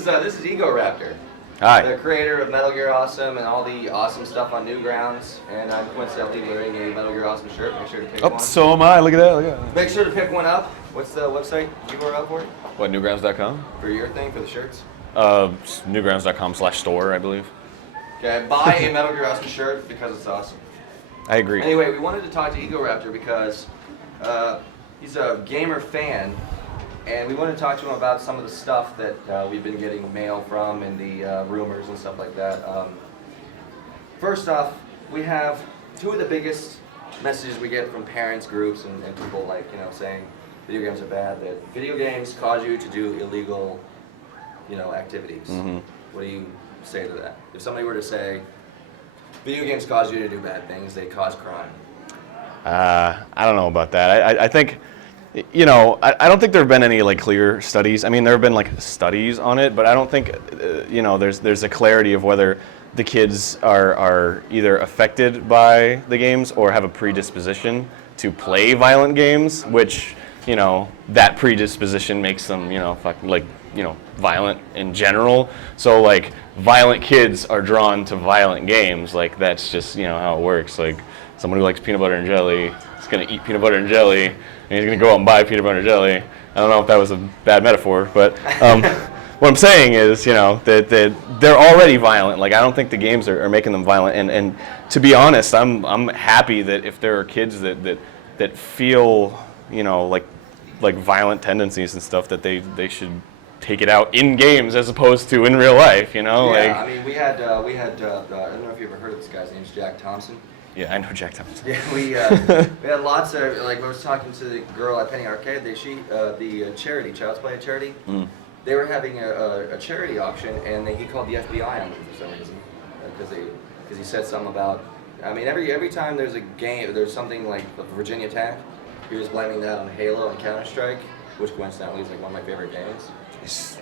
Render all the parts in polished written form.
this is Egoraptor. Hi. The creator of Metal Gear Awesome and all the awesome stuff on Newgrounds, and I'm coincidentally wearing a Metal Gear Awesome shirt. Make sure to pick one. So am I. Look at that. Look at that. Make sure to pick one up. What's the website you were up for? What, newgrounds.com? For your thing, for the shirts? Newgrounds.com/store, I believe. Okay, buy a Metal Gear Awesome shirt because it's awesome. I agree. Anyway, we wanted to talk to Egoraptor because he's a gamer fan, and we wanted to talk to him about some of the stuff that we've been getting mail from and the rumors and stuff like that. First off, we have two of the biggest messages we get from parents groups and people like, saying video games are bad, that video games cause you to do illegal, activities. Mm-hmm. What do you say to that? If somebody were to say, video games cause you to do bad things, they cause crime. I don't know about that. I think, I don't think there have been any clear studies. I mean, there have been studies on it, but I don't think, there's a clarity of whether the kids are either affected by the games or have a predisposition to play violent games, which, that predisposition makes them, violent in general. So violent kids are drawn to violent games. That's just, how it works. Someone who likes peanut butter and jelly is going to eat peanut butter and jelly, and he's going to go out and buy peanut butter and jelly. I don't know if that was a bad metaphor, but what I'm saying is, that they're already violent. I don't think the games are making them violent. And to be honest, I'm happy that if there are kids that feel, like violent tendencies and stuff, that they should take it out in games as opposed to in real life, Yeah, I mean, we had I don't know if you ever heard of this guy's name's Jack Thompson. Yeah, I know Jack Thompson. Yeah, we had lots of, I was talking to the girl at Penny Arcade, the charity, Child's Play charity, they were having a charity auction, and he called the FBI on them for some reason, because he said something about, I mean, every time there's a game, there's something like the Virginia Tech, he was blaming that on Halo and Counter-Strike, which coincidentally is one of my favorite games.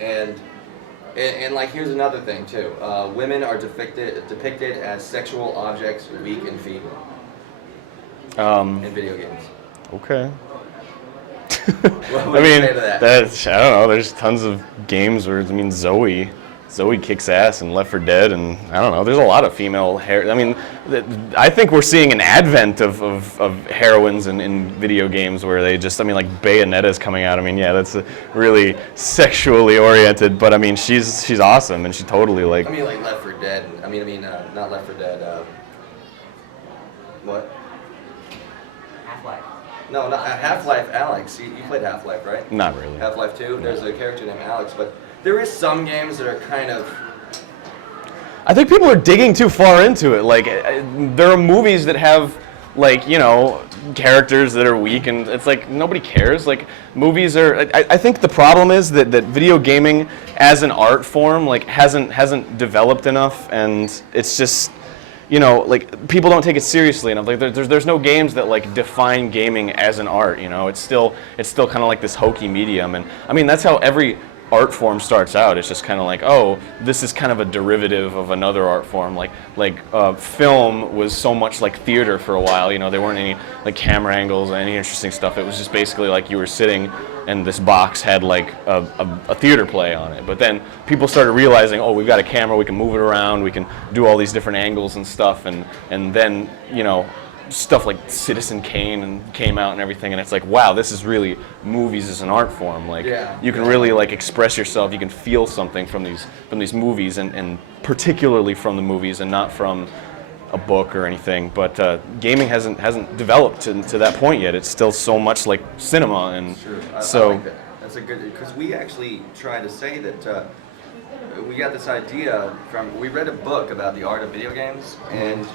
And here's another thing too. Women are depicted as sexual objects, weak and feeble. In video games. Okay. What would you say to that? I don't know. There's tons of games where Zoe kicks ass and Left 4 Dead, and I don't know. There's a lot of female I mean, I think we're seeing an advent of heroines in video games where they just, Bayonetta's coming out. I mean, yeah, that's really sexually oriented, but I mean, she's awesome, and she totally I mean, Left 4 Dead. Not Left 4 Dead. What? Half-Life. No, not Half-Life. Alex, you played Half-Life, right? Not really. Half-Life 2. There's a character named Alex, but there is some games that are kind of. I think people are digging too far into it. There are movies that have, characters that are weak, and it's nobody cares. Movies are. I think the problem is that video gaming as an art form hasn't developed enough, and it's just. People don't take it seriously enough. There's no games that define gaming as an art. It's still kind of like this hokey medium, and I mean that's how every art form starts out. It's just kind of oh, this is kind of a derivative of another art form. Film was so much like theater for a while. There weren't any camera angles or any interesting stuff. It was just basically you were sitting and this box had a theater play on it. But then people started realizing, oh, we've got a camera, we can move it around, we can do all these different angles and stuff, and then stuff like Citizen Kane came out and everything, and it's wow, this is really movies as an art form. You can really express yourself, you can feel something from these movies, and particularly from the movies and not from a book or anything. But gaming hasn't developed to that point yet. It's still so much like cinema, and sure. so I like that. That's a good, because we actually try to say that we got this idea we read a book about the art of video games, and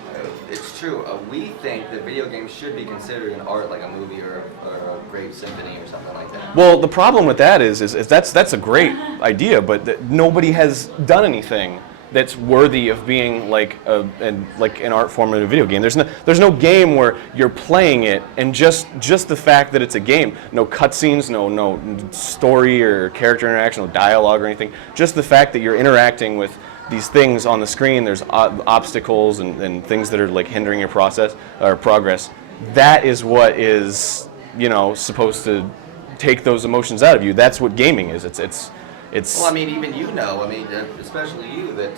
it's true. We think that video games should be considered an art, like a movie or a great symphony or something like that. Well, the problem with that is that's a great idea, but nobody has done anything that's worthy of being an art form in a video game. There's no game where you're playing it and just the fact that it's a game, no cutscenes, no story or character interaction, no dialogue or anything. Just the fact that you're interacting with these things on the screen. There's obstacles and things that are hindering your process or progress. That is what is supposed to take those emotions out of you. That's what gaming is. it's. Well, I mean, even especially you, that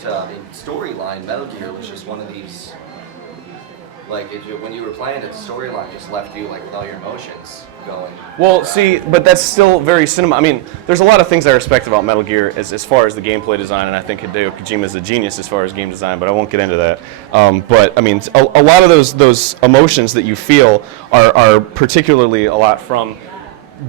storyline Metal Gear was just one of these. Like, when you were playing it, the storyline just left you like with all your emotions going. Well, see, but that's still very cinema. I mean, there's a lot of things I respect about Metal Gear as far as the gameplay design, and I think Hideo Kojima is a genius as far as game design, but I won't get into that. But, I mean, a lot of those emotions that you feel are particularly a lot from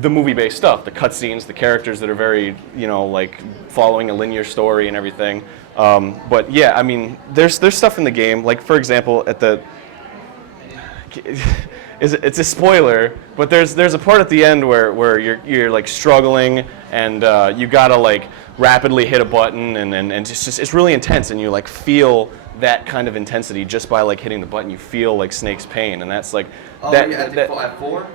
the movie-based stuff, the cutscenes, the characters that are very, like following a linear story and everything. But, yeah, I mean, there's stuff in the game, like, for example, at the... It's a spoiler, but there's a part at the end where you're like struggling and you gotta like rapidly hit a button and it's really intense and you like feel that kind of intensity just by like hitting the button. You feel like Snake's pain, and that's like at 4?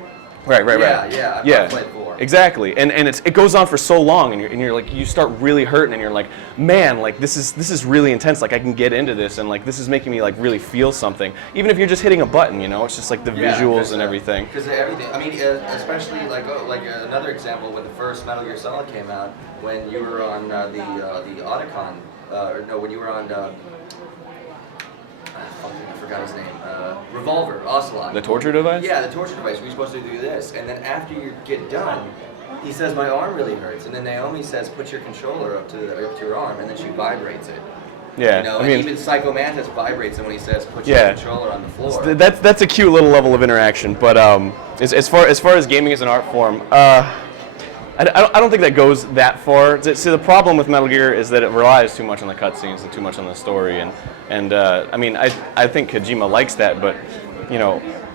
Right. Yeah. Played 4. Exactly, and it goes on for so long, and you're like you start really hurting, and you're like, man, like this is really intense. Like I can get into this, and like this is making me like really feel something. Even if you're just hitting a button, it's just like the visuals and everything. Because everything. I mean, especially like another example when the first Metal Gear Solid came out, when you were on the Otacon, when you were on. I forgot his name. Revolver, Ocelot. The torture device? Yeah, the torture device. We're supposed to do this, and then after you get done, he says, "My arm really hurts," and then Naomi says, "Put your controller up to your arm," and then she vibrates it. Yeah, and even Psycho Mantis vibrates it when he says, "Put your controller on the floor." That's a cute little level of interaction, but as far as gaming as an art form, I don't think that goes that far. See, the problem with Metal Gear is that it relies too much on the cutscenes and too much on the story, and I mean, I think Kojima likes that, but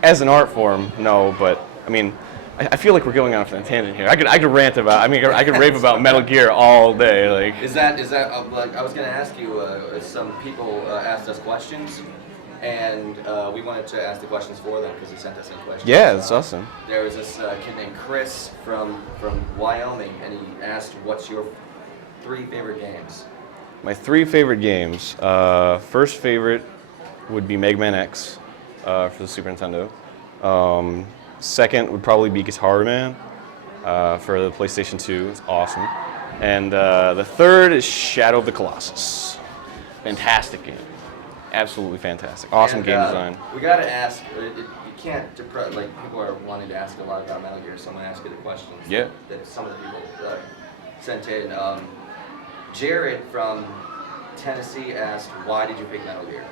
as an art form, no. But I mean, I feel like we're going off on a tangent here. I could rant about. I mean, I could rave about Metal Gear all day. Like, is that like I was gonna ask you? Some people asked us questions. And we wanted to ask the questions for them because he sent us in questions. Yeah, that's awesome. There was this kid named Chris from Wyoming, and he asked, "What's your 3 favorite games?" My 3 favorite games. First favorite would be Mega Man X for the Super Nintendo. Second would probably be Guitar Man for the PlayStation 2. It's awesome. And the third is Shadow of the Colossus. Fantastic game. Absolutely fantastic. Awesome game design. We gotta ask. You can't like people are wanting to ask a lot about Metal Gear, so I'm gonna ask you the questions. Yeah. That some of the people sent in. Jared from Tennessee asked, "Why did you pick Metal Gear?"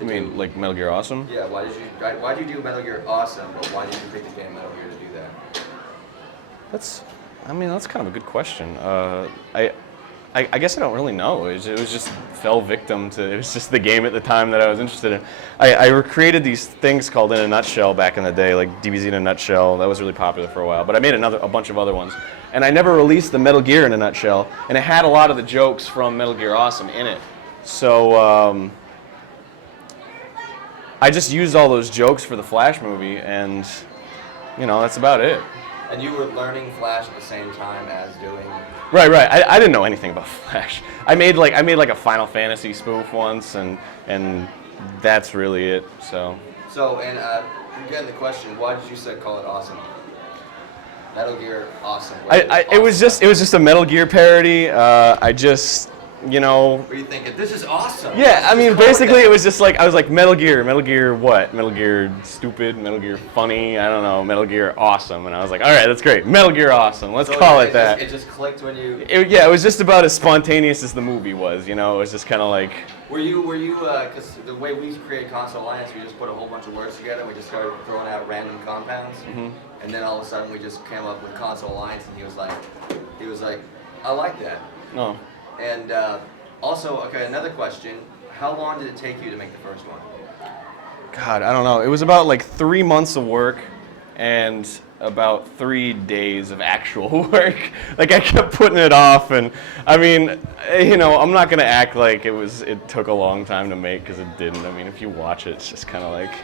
You mean like Metal Gear Awesome? Yeah. Why did you do Metal Gear Awesome? But why did you pick the game Metal Gear to do that? That's kind of a good question. I guess I don't really know. It was just fell victim to. It was just the game at the time that I was interested in. I created these things called In a Nutshell back in the day, like DBZ in a Nutshell. That was really popular for a while. But I made a bunch of other ones, and I never released the Metal Gear in a Nutshell. And it had a lot of the jokes from Metal Gear Awesome in it. So I just used all those jokes for the Flash movie, and that's about it. And you were learning Flash at the same time as doing. Right. I didn't know anything about Flash. I made like a Final Fantasy spoof once, and that's really it. So and again, the question: why did you call it Awesome? Metal Gear Awesome. It was just a Metal Gear parody. I just. What are you thinking? This is awesome. Yeah, I mean, basically, it was just like I was like Metal Gear what? Metal Gear stupid, Metal Gear funny. I don't know, Metal Gear Awesome, and I was like, all right, that's great, Metal Gear Awesome. Let's call it that. It just clicked when you. It was just about as spontaneous as the movie was. It was just kind of like. Were you? Because the way we create Console Alliance, we just put a whole bunch of words together. And we just started throwing out random compounds, and then all of a sudden we just came up with Console Alliance, and he was like, I like that. Oh. And also, another question. How long did it take you to make the first one? God, I don't know. It was about like 3 months of work and about 3 days of actual work. Like I kept putting it off, and I mean, I'm not gonna act like it took a long time to make, because it didn't. I mean, if you watch it, it's just kind of like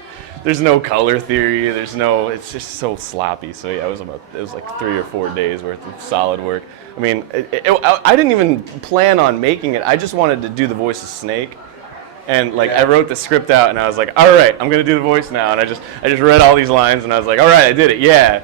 there's no color theory. It's just so sloppy. So yeah, it was like 3 or 4 days worth of solid work. I mean, I didn't even plan on making it. I just wanted to do the voice of Snake. And I wrote the script out, and I was like, all right, I'm gonna do the voice now. And I just read all these lines, and I was like, all right, I did it, yeah.